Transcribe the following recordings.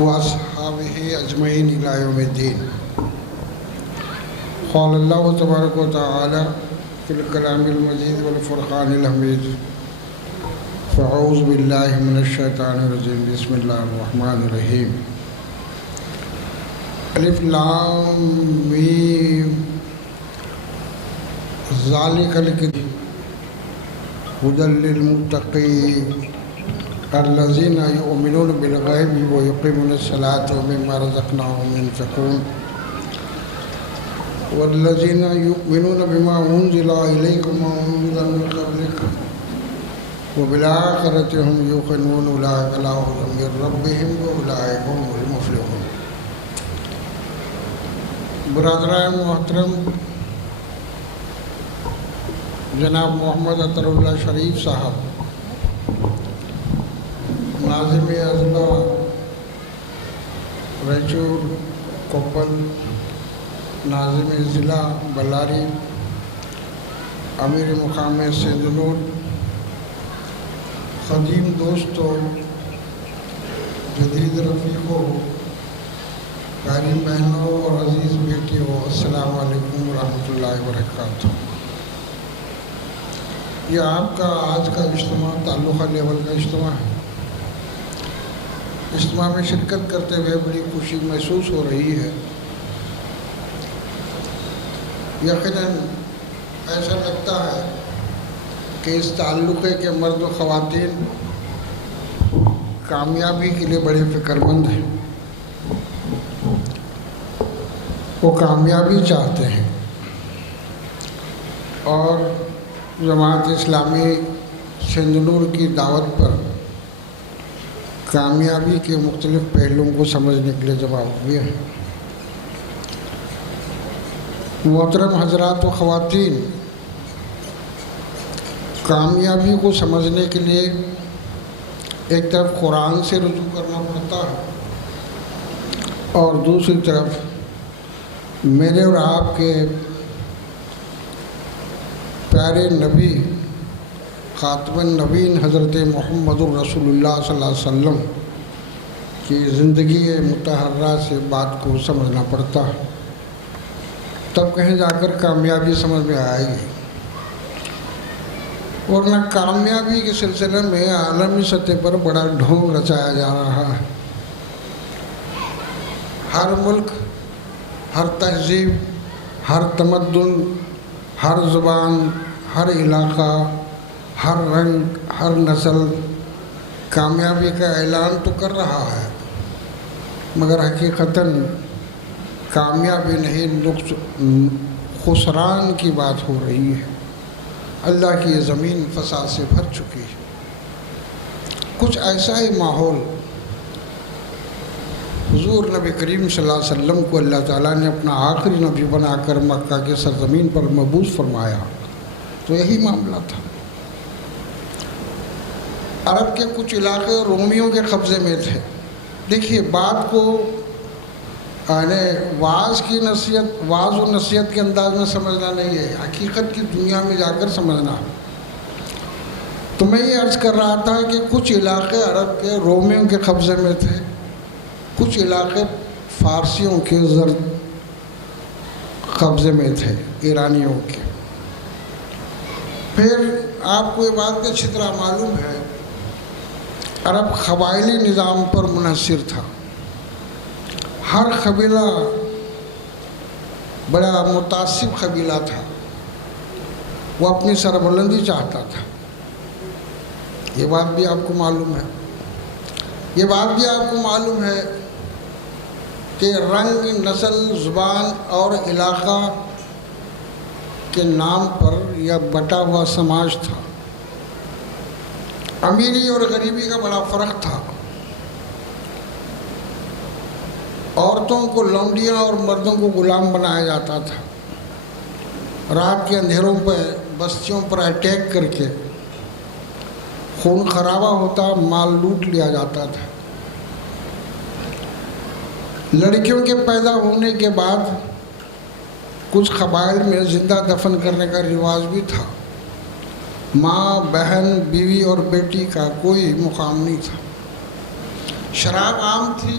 وأصحابه أجمعين إلى يوم الدين. قال الله تبارك وتعالى في الكلام المجيد والفرقان الحميد. فأعوذ بالله من الشيطان الرجيم. بسم الله الرحمن الرحيم. الف لام میم ذالک الکتاب ھدی للمتقین الذین یؤمنون بالغیب ویقیمون الصلاة ومما رزقناهم ينفقون والذین یؤمنون بما انزل الیک وما انزل من قبلک وبالآخرة هم یوقنون اولئک علی ھدی من ربهم واولئک هم المفلحون. برادران محترم، جناب محمد عطر اللہ شریف صاحب ناظم اضلاع ریچور کوپل، ناظم ضلع بلاری، امیر مقام سندھ نور، قدیم دوستوں، جدید رفیقوں، پیاری بہنوں اور عزیز بیٹیوں، السلام علیکم ورحمۃ اللہ وبرکاتہ. یہ آپ کا آج کا اجتماع تعلقہ لیول کا اجتماع ہے. اجتماع میں شرکت کرتے ہوئے بڑی خوشی محسوس ہو رہی ہے. یقیناً ایسا لگتا ہے کہ اس تعلقے کے مرد و خواتین کامیابی کے لیے بڑے فکر مند ہیں. وہ کامیابی چاہتے ہیں اور جماعت اسلامی سندھ نور کی دعوت پر کامیابی کے مختلف پہلوؤں کو سمجھنے کے لیے جمع ہوئے ہیں. محترم حضرات و خواتین، کامیابی کو سمجھنے کے لیے ایک طرف قرآن سے رجوع کرنا پڑتا ہے اور دوسری طرف میرے اور آپ کے پیارے نبی خاتم النبیین حضرت محمد الرسول اللہ صلی اللہ علیہ وسلم کی زندگی مطہرہ سے بات کو سمجھنا پڑتا ہے. تب کہیں جا کر کامیابی سمجھ میں آئے گی. ورنہ کامیابی کے سلسلے میں عالمی سطح پر بڑا ڈھونگ رچایا جا رہا ہے. ہر ملک، ہر تہذیب، ہر تمدن، ہر زبان، ہر علاقہ، ہر رنگ، ہر نسل کامیابی کا اعلان تو کر رہا ہے، مگر حقیقتاً کامیابی نہیں، خسران کی بات ہو رہی ہے. اللہ کی یہ زمین فساد سے بھر چکی ہے. کچھ ایسا ہی ماحول حضور نبی کریم صلی اللہ علیہ وسلم کو اللہ تعالیٰ نے اپنا آخری نبی بنا کر مکہ کے سرزمین پر مبعوث فرمایا تو یہی معاملہ تھا. عرب کے کچھ علاقے رومیوں کے قبضے میں تھے. دیکھیے، بات کو واعظ و نصیحت کے انداز میں سمجھنا نہیں ہے، حقیقت کی دنیا میں جا کر سمجھنا. تو میں یہ عرض کر رہا تھا کہ کچھ علاقے عرب کے رومیوں کے قبضے میں تھے، کچھ علاقے فارسیوں کے قبضے میں تھے، ایرانیوں کے. پھر آپ کو یہ بات اچھی طرح معلوم ہے، عرب قبائلی نظام پر منحصر تھا. ہر قبیلہ بڑا متعصب قبیلہ تھا، وہ اپنی سربلندی چاہتا تھا. یہ بات بھی آپ کو معلوم ہے. یہ بات بھی آپ کو معلوم ہے کہ رنگ، نسل، زبان اور علاقہ کے نام پر یہ بٹا ہوا سماج تھا. امیری اور غریبی کا بڑا فرق تھا. عورتوں کو لونڈیاں اور مردوں کو غلام بنایا جاتا تھا. رات کے اندھیروں پہ بستیوں پر اٹیک کر کے خون خرابہ ہوتا، مال لوٹ لیا جاتا تھا. لڑکیوں کے پیدا ہونے کے بعد کچھ قبائل میں زندہ دفن کرنے کا رواج بھی تھا. ماں، بہن، بیوی اور بیٹی کا کوئی مقام نہیں تھا. شراب عام تھی،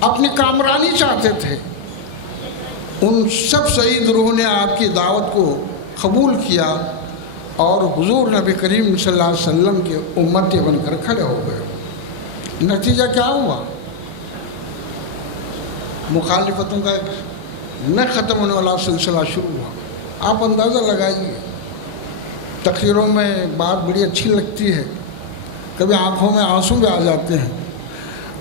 اپنی کامرانی چاہتے تھے، ان سب شہید روح نے آپ کی دعوت کو قبول کیا اور حضور نبی کریم صلی اللہ علیہ وسلم کے امتی بن کر کھڑے ہو گئے۔ نتیجہ کیا ہوا؟ مخالفتوں کا نہ ختم ہونے والا سلسلہ شروع ہوا۔ آپ اندازہ لگائیے، تقریروں میں بات بڑی اچھی لگتی ہے، کبھی آنکھوں میں آنسو بھی آ جاتے ہیں۔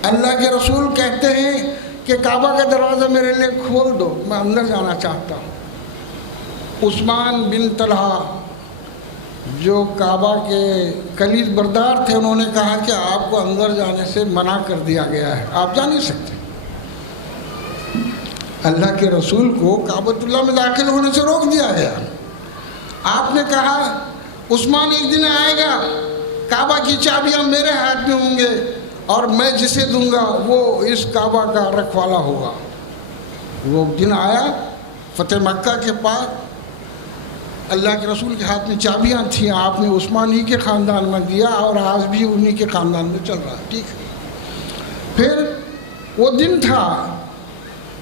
اللہ کے رسول کہتے ہیں کہ کعبہ کا دروازہ میرے لیے کھول دو، میں اندر جانا چاہتا ہوں۔ عثمان بن طلحہ جو کعبہ کے کلید بردار تھے، انہوں نے کہا کہ آپ کو اندر جانے سے منع کر دیا گیا ہے، آپ جا نہیں سکتے۔ اللہ کے رسول کو کعبۃ اللہ میں داخل ہونے سے روک دیا گیا۔ آپ نے کہا عثمان ایک دن آئے گا، کعبہ کی چابیاں میرے ہاتھ میں ہوں گے اور میں جسے دوں گا وہ اس کعبہ کا رکھوالا ہوگا۔ وہ دن آیا، فتح مکہ کے بعد اللہ کے رسول کے ہاتھ میں چابیاں تھیں، آپ نے عثمان ہی کے خاندان میں دیا اور آج بھی انہی کے خاندان میں چل رہا، ٹھیک ہے۔ پھر وہ دن تھا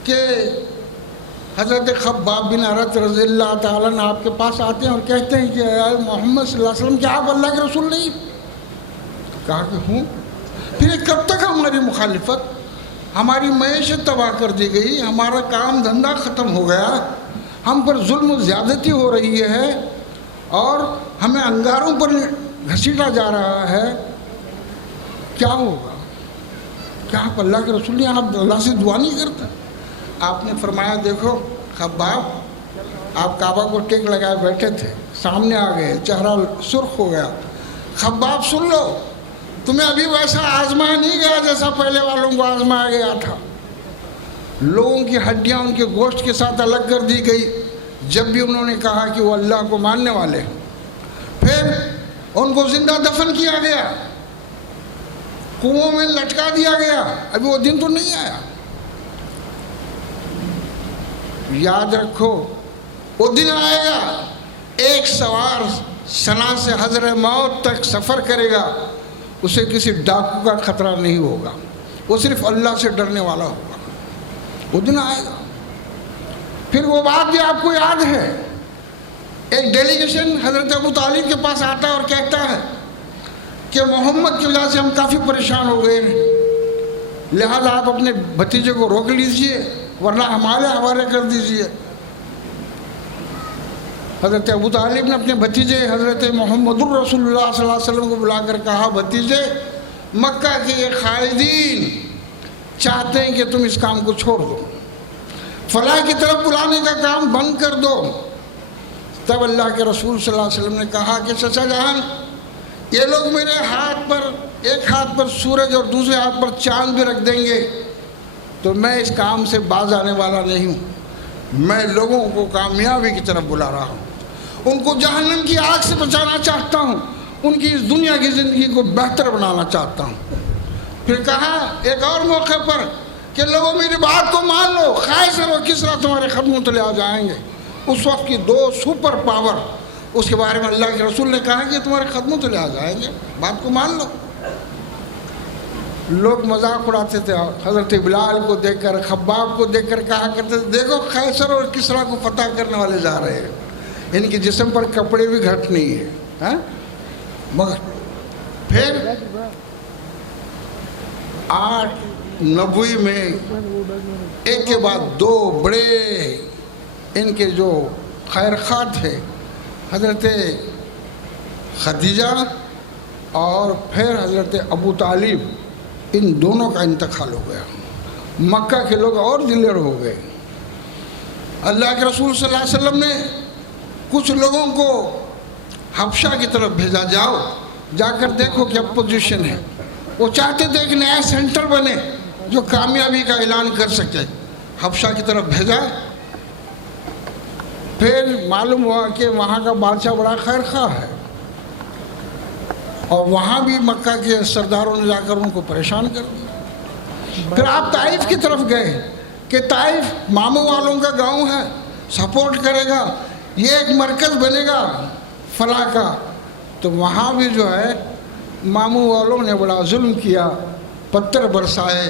کہ حضرت خباب بن عرت رضی اللہ تعالیٰ عنہ آپ کے پاس آتے ہیں اور کہتے ہیں کہ اے محمد صلی اللہ علیہ وسلم، کیا آپ اللہ کے رسول نہیں؟ کہا کہ ہوں۔ پھر کب تک ہماری مخالفت؟ ہماری معیشت تباہ کر دی گئی، ہمارا کام دھندا ختم ہو گیا، ہم پر ظلم و زیادتی ہو رہی ہے اور ہمیں انگاروں پر گھسیٹا جا رہا ہے، کیا ہوگا؟ کیا آپ اللہ کے رسول نہیں؟ آپ اللہ سے دعا نہیں کرتے؟ آپ نے فرمایا دیکھو خباب، آپ کعبہ کو ٹیک لگائے بیٹھے تھے، سامنے آ گئے، چہرہ سرخ ہو گیا۔ خباب سن لو، تمہیں ابھی ویسا آزمایا نہیں گیا جیسا پہلے والوں کو آزمایا گیا تھا۔ لوگوں کی ہڈیاں ان کے گوشت کے ساتھ الگ کر دی گئی جب بھی انہوں نے کہا کہ وہ اللہ کو ماننے والے ہیں۔ پھر ان کو زندہ دفن کیا گیا، کنووں میں لٹکا دیا گیا، ابھی وہ دن تو نہیں آیا۔ یاد رکھو وہ دن آئے گا، ایک سوار صنعاء سے حضرت موت تک سفر کرے گا، اسے کسی ڈاکو کا خطرہ نہیں ہوگا، وہ صرف اللہ سے ڈرنے والا ہوگا۔ وہ دن آئے گا۔ پھر وہ بات بھی آپ کو یاد ہے، ایک ڈیلیگیشن حضرت ابو طالب کے پاس آتا ہے اور کہتا ہے کہ محمد کی وجہ سے ہم کافی پریشان ہو گئے ہیں، لہذا آپ اپنے بھتیجے کو روک لیجئے ورنہ ہمارے حوالے کر دیجئے۔ حضرت ابو طالب نے اپنے بھتیجے حضرت محمد الرسول اللہ صلی اللہ علیہ وسلم کو بلا کر کہا، بھتیجے مکہ کے یہ خائدین چاہتے ہیں کہ تم اس کام کو چھوڑ دو، فلاح کی طرف بلانے کا کام بند کر دو۔ تب اللہ کے رسول صلی اللہ علیہ وسلم نے کہا کہ چچا جان، یہ لوگ میرے ہاتھ پر، ایک ہاتھ پر سورج اور دوسرے ہاتھ پر چاند بھی رکھ دیں گے تو میں اس کام سے باز آنے والا نہیں ہوں۔ میں لوگوں کو کامیابی کی طرف بلا رہا ہوں، ان کو جہنم کی آگ سے بچانا چاہتا ہوں، ان کی اس دنیا کی زندگی کو بہتر بنانا چاہتا ہوں۔ پھر کہا ایک اور موقع پر کہ لوگوں میری بات کو مان لو، قیصر و کسریٰ تمہارے قدموں تلے آ جائیں گے۔ اس وقت کی دو سپر پاور، اس کے بارے میں اللہ کے رسول نے کہا کہ تمہارے قدموں تلے آ جائیں گے، بات کو مان لو۔ لوگ مذاق اڑاتے تھے، حضرت بلال کو دیکھ کر، خباب کو دیکھ کر کہا کرتے تھے دیکھو قیصر اور کسریٰ کو فتح کرنے والے جا رہے ہیں، ان کے جسم پر کپڑے بھی گھٹ نہیں ہے۔ مگر پھر 890 میں ایک کے بعد دو بڑے ان کے جو خیر خواہ تھے، حضرت خدیجہ اور پھر حضرت ابو طالب، ان دونوں کا انتقال ہو گیا۔ مکہ کے لوگ اور دلیر ہو گئے۔ اللہ کے رسول صلی اللہ علیہ وسلم نے کچھ لوگوں کو حبشہ کی طرف بھیجا، جاؤ جا کر دیکھو کیا پوزیشن ہے۔ وہ چاہتے تھے ایک نیا سینٹر بنے جو کامیابی کا اعلان کر سکے، حبشہ کی طرف بھیجا۔ پھر معلوم ہوا کہ وہاں کا بادشاہ بڑا خیر خواہ ہے اور وہاں بھی مکہ کے سرداروں نے جا کر ان کو پریشان کر دیا۔ پھر آپ طائف کی طرف گئے کہ طائف ماموں والوں کا گاؤں ہے، سپورٹ کرے گا، یہ ایک مرکز بنے گا فلاح کا۔ تو وہاں بھی جو ہے ماموں والوں نے بڑا ظلم کیا، پتھر برسائے،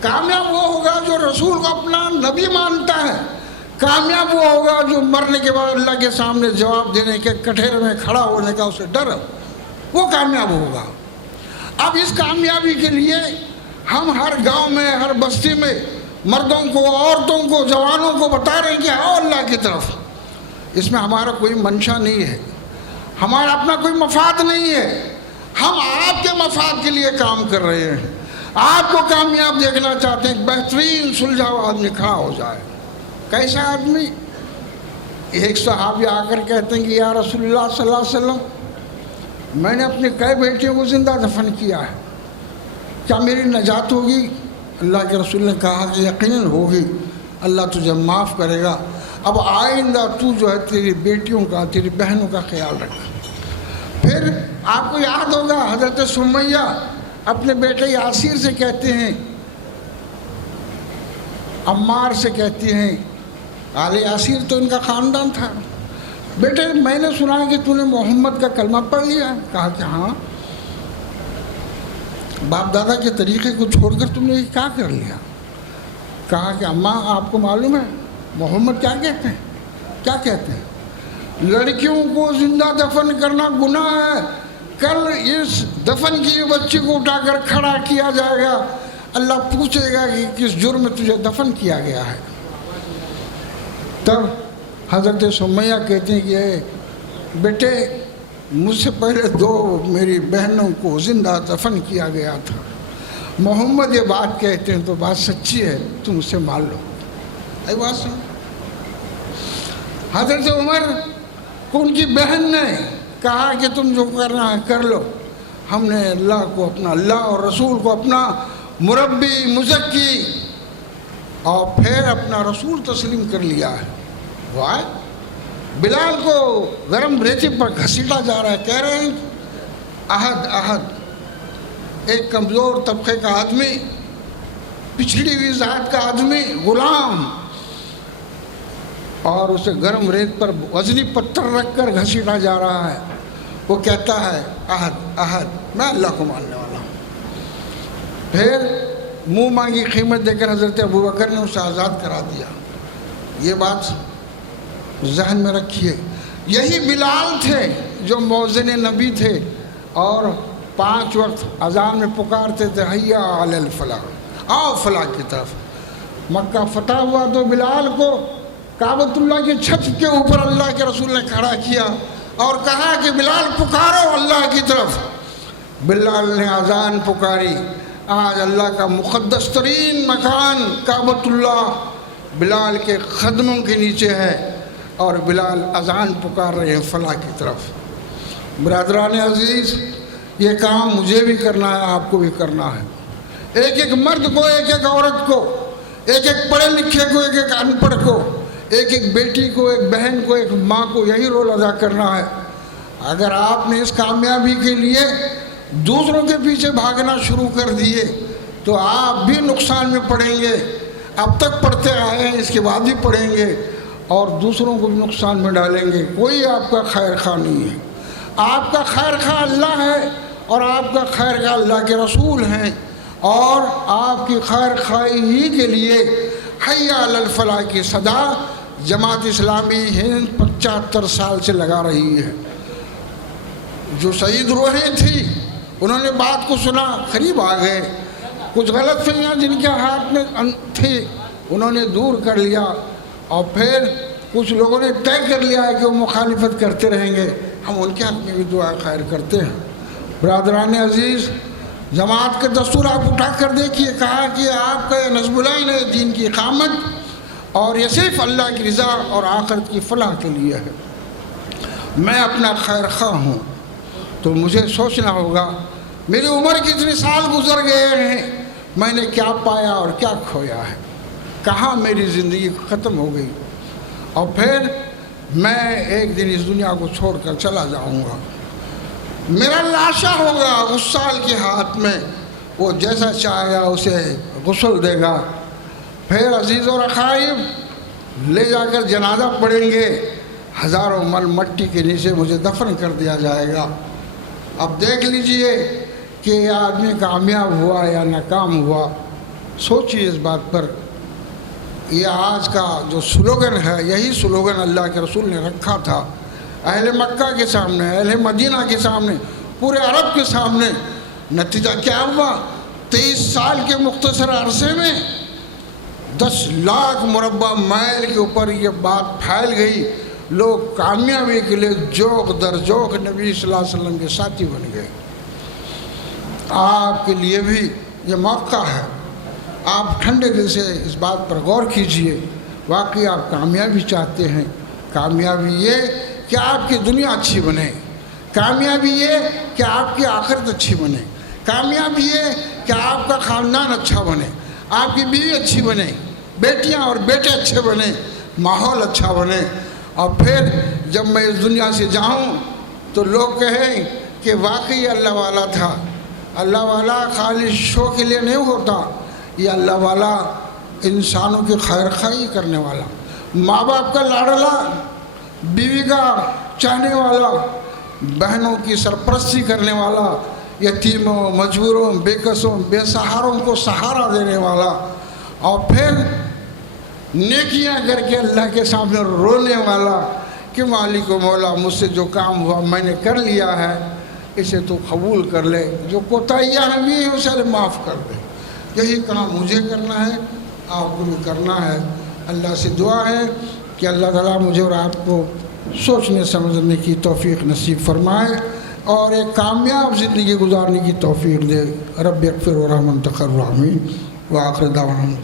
کامیاب وہ ہوگا جو رسول کو اپنا نبی مانتا ہے، کامیاب وہ ہوگا جو مرنے کے بعد اللہ کے سامنے جواب دینے کے کٹہرے میں کھڑا ہونے کا اسے ڈر ہے، وہ کامیاب ہوگا۔ اب اس کامیابی کے لیے ہم ہر گاؤں میں، ہر بستی میں مردوں کو، عورتوں کو، جوانوں کو بتا رہے ہیں کہ آؤ اللہ کی طرف۔ اس میں ہمارا کوئی منشا نہیں ہے، ہمارا اپنا کوئی مفاد نہیں ہے، ہم آپ کے مفاد کے لیے کام کر رہے ہیں، آپ کو کامیاب دیکھنا چاہتے ہیں۔ ایک بہترین سلجھا ہوا آدمی کھڑا ہو جائے۔ کیسا آدمی؟ ایک صحابی آ کر کہتے ہیں کہ یا رسول اللہ صلی اللہ علیہ وسلم، میں نے اپنی کئی بیٹیوں کو زندہ دفن کیا ہے، کیا میری نجات ہوگی؟ اللہ کے رسول نے کہا کہ یقیناً ہوگی، اللہ تجھے معاف کرے گا۔ اب آئندہ تو جو ہے تیری بیٹیوں کا، تیری بہنوں کا خیال رکھ۔ پھر آپ کو یاد ہوگا حضرت سمیہ اپنے بیٹے یاسیر سے کہتے ہیں، عمار سے کہتی ہیں، آل یاسیر تو ان کا خاندان تھا، بیٹے میں نے سنا کہ تو نے محمد کا کلمہ پڑھ لیا۔ کہا کہ ہاں۔ باپ دادا کے طریقے کو چھوڑ کر تم نے یہ کیا کر لیا؟ کہا کہ اماں آپ کو معلوم ہے محمد کیا کہتے ہیں؟ کیا کہتے ہیں؟ لڑکیوں کو زندہ دفن کرنا گناہ ہے، کل اس دفن کی بچی کو اٹھا کر کھڑا کیا جائے گا، اللہ پوچھے گا کہ کس جرم میں تجھے دفن کیا گیا ہے۔ تب حضرت سمیہ کہتے ہیں کہ بیٹے مجھ سے پہلے دو میری بہنوں کو زندہ دفن کیا گیا تھا، محمد یہ بات کہتے ہیں تو بات سچی ہے، تم اسے مان لو۔ ای بات سن۔ حضرت عمر کو ان کی بہن نے کہا کہ تم جو کرنا ہے کر لو، ہم نے اللہ کو اپنا، اللہ اور رسول کو اپنا مربی، مزکی اور پھر اپنا رسول تسلیم کر لیا ہے۔ وائے بلال کو گرم ریتی پر گھسیٹا جا رہا ہے، کہہ رہے ہیں احد احد، ایک کمزور طبقے کا آدمی، پچھڑی ہوئی ذات کا آدمی، غلام، اور اسے گرم ریت پر وزنی پتھر رکھ کر گھسیٹا جا رہا ہے۔ وہ کہتا ہے احد احد، میں اللہ کو ماننے والا ہوں۔ پھر منہ مانگی قیمت دے کر حضرت ابوبکر نے اسے آزاد کرا دیا۔ یہ بات ذہن میں رکھیے، یہی بلال تھے جو مؤذن نبی تھے اور 5 وقت اذان میں پکارتے تھے حیا علی الفلاح، آؤ فلاح کی طرف۔ مکہ فتح ہوا تو بلال کو کعبۃ اللہ کی چھت کے اوپر اللہ کے رسول نے کھڑا کیا اور کہا کہ بلال پکارو اللہ کی طرف۔ بلال نے اذان پکاری۔ آج اللہ کا مقدس ترین مکان کعبۃ اللہ بلال کے قدموں کے نیچے ہے اور بلال اذان پکار رہے ہیں فلاح کی طرف۔ برادران عزیز، یہ کام مجھے بھی کرنا ہے، آپ کو بھی کرنا ہے۔ ایک ایک مرد کو، ایک ایک عورت کو، ایک ایک پڑھے لکھے کو، ایک ایک ان پڑھ کو، ایک ایک بیٹی کو، ایک بہن کو، ایک ماں کو یہی رول ادا کرنا ہے۔ اگر آپ نے اس کامیابی کے لیے دوسروں کے پیچھے بھاگنا شروع کر دیے تو آپ بھی نقصان میں پڑیں گے۔ اب تک پڑھتے آئے ہیں، اس کے بعد بھی پڑھیں گے اور دوسروں کو بھی نقصان میں ڈالیں گے۔ کوئی آپ کا خیر خواہ نہیں ہے، آپ کا خیر خواہ اللہ ہے اور آپ کا خیر خواہ اللہ کے رسول ہیں، اور آپ کی خیر خواہی ہی کے لیے حیا علی الفلاح کی صدا جماعت اسلامی ہند 75 سال سے لگا رہی ہے۔ جو شہید روحیں تھی انہوں نے بات کو سنا، قریب آ گئے، کچھ غلط فہمیاں جن کے ہاتھ میں تھی انہوں نے دور کر لیا، اور پھر کچھ لوگوں نے طے کر لیا ہے کہ وہ مخالفت کرتے رہیں گے۔ ہم ان کے حق میں بھی دعا خیر کرتے ہیں۔ برادران عزیز، جماعت کے دستور آپ اٹھا کر دیکھیے، کہا کہ آپ کا یہ نصب العین ہے دین کی اقامت، اور یہ صرف اللہ کی رضا اور آخرت کی فلاح کے لیے ہے۔ میں اپنا خیر خواہ ہوں تو مجھے سوچنا ہوگا میری عمر کتنے سال گزر گئے ہیں، میں نے کیا پایا اور کیا کھویا ہے، کہاں میری زندگی ختم ہو گئی، اور پھر میں ایک دن اس دنیا کو چھوڑ کر چلا جاؤں گا۔ میرا لاشا ہوگا اس سال کے ہاتھ میں، وہ جیسا چاہے گا اسے غسل دے گا۔ پھر عزیز اور اقارب لے جا کر جنازہ پڑھیں گے، ہزاروں من مٹی کے نیچے مجھے دفن کر دیا جائے گا۔ اب دیکھ لیجئے کہ یہ آدمی کامیاب ہوا یا ناکام ہوا۔ سوچیے اس بات پر. یہ آج کا جو سلوگن ہے یہی سلوگن اللہ کے رسول نے رکھا تھا اہل مکہ کے سامنے، اہل مدینہ کے سامنے، پورے عرب کے سامنے. نتیجہ کیا ہوا؟ 23 سال کے مختصر عرصے میں 10 لاکھ مربع میل کے اوپر یہ بات پھیل گئی. لوگ کامیابی کے لیے جوق در جوق نبی صلی اللہ علیہ وسلم کے ساتھی بن گئے. آپ کے لیے بھی یہ موقع ہے، آپ ٹھنڈے دل سے اس بات پر غور کیجئے. واقعی آپ کامیابی چاہتے ہیں؟ کامیابی یہ کہ آپ کی دنیا اچھی بنے، کامیابی یہ کہ آپ کی آخرت اچھی بنے، کامیابی یہ کہ آپ کا خاندان اچھا بنے، آپ کی بیوی اچھی بنے، بیٹیاں اور بیٹے اچھے بنے، ماحول اچھا بنے. اور پھر جب میں اس دنیا سے جاؤں تو لوگ کہیں کہ واقعی اللہ والا تھا. اللہ والا خالی شو کے لیے نہیں ہوتا، یہ اللہ والا انسانوں کی خیر خواہی کرنے والا، ماں باپ کا لاڈلا، بیوی کا چاہنے والا، بہنوں کی سرپرستی کرنے والا، یتیموں، مجبوروں، بے کسوں، بے سہاروں کو سہارا دینے والا، اور پھر نیکیاں کر کے اللہ کے سامنے رونے والا کہ مالک و مولا مجھ سے جو کام ہوا میں نے کر لیا ہے، اسے تو قبول کر لے، جو کوتاہیاں ہوئی ہیں اسے معاف کر دے. یہی کام مجھے کرنا ہے، آپ کو بھی کرنا ہے. اللہ سے دعا ہے کہ اللہ تعالیٰ مجھے اور آپ کو سوچنے سمجھنے کی توفیق نصیب فرمائے اور ایک کامیاب زندگی گزارنے کی توفیق دے. رب اغفر ورحم انت خیر الراحمین وآخر دعوانا